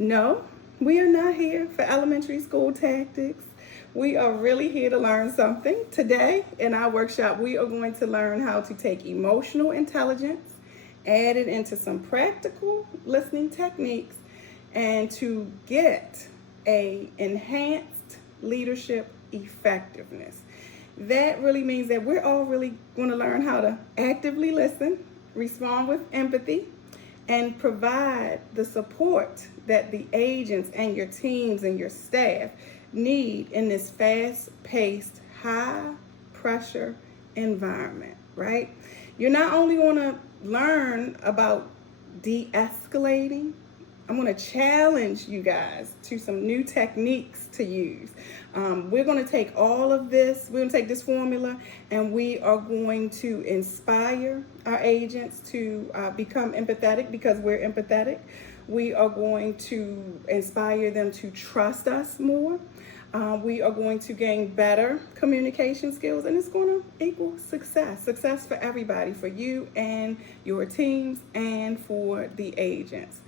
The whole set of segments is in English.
No, we are not here for elementary school tactics. We are really here to learn something. Today in our workshop, we are going to learn how to take emotional intelligence, add it into some practical listening techniques, and to get a enhanced leadership effectiveness. That really means that we're all really going to learn how to actively listen, respond with empathy, and provide the support that the agents and your teams and your staff need in this fast-paced, high-pressure environment, right? You're not only going to learn about de-escalating. I'm going to challenge you guys to some new techniques to use. We're going to take all of this, we're going to take this formula, and we are going to inspire our agents to become empathetic because we're empathetic. We are going to inspire them to trust us more. We are going to gain better communication skills, and it's going to equal success. Success for everybody, for you and your teams and for the agents.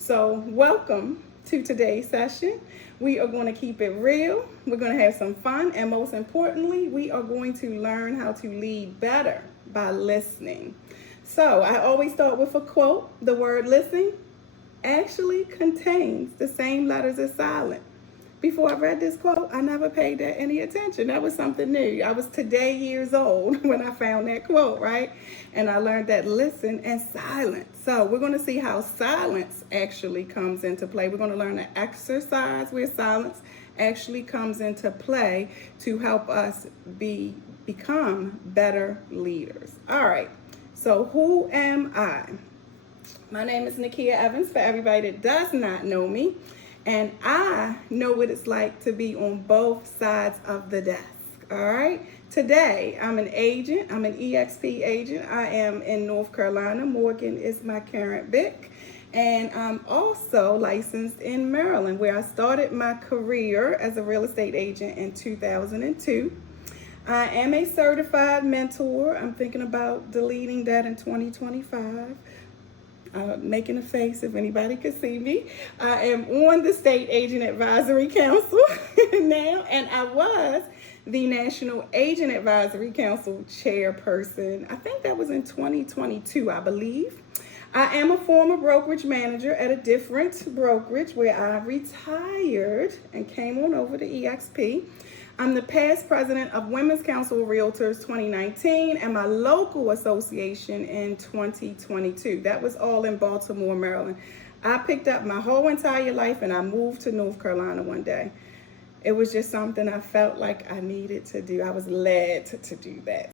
So welcome to today's session. We are going to keep it real. We're going to have some fun. And most importantly, we are going to learn how to lead better by listening. So I always start with a quote. The word listen actually contains the same letters as silent. Before I read this quote, I never paid that any attention. That was something new. I was today years old when I found that quote, right? And I learned that listen and silence. So we're going to see how silence actually comes into play. We're going to learn an exercise where silence actually comes into play to help us become better leaders. All right. So who am I? My name is Nakia Evans, for everybody that does not know me. And I know what it's like to be on both sides of the desk, all right? Today, I'm an agent. I'm an EXP agent. I am in North Carolina. Morgan is my current BIC. And I'm also licensed in Maryland, where I started my career as a real estate agent in 2002. I am a certified mentor. I'm thinking about deleting that in 2025. Making a face if anybody could see me. I am on the State Agent Advisory Council now, and I was the National Agent Advisory Council chairperson. I think that was in 2022, I believe. I am a former brokerage manager at a different brokerage where I retired and came on over to EXP. I'm the past president of Women's Council of Realtors 2019 and my local association in 2022. That was all in Baltimore, Maryland. I picked up my whole entire life and I moved to North Carolina one day. It was just something I felt like I needed to do. I was led to do that.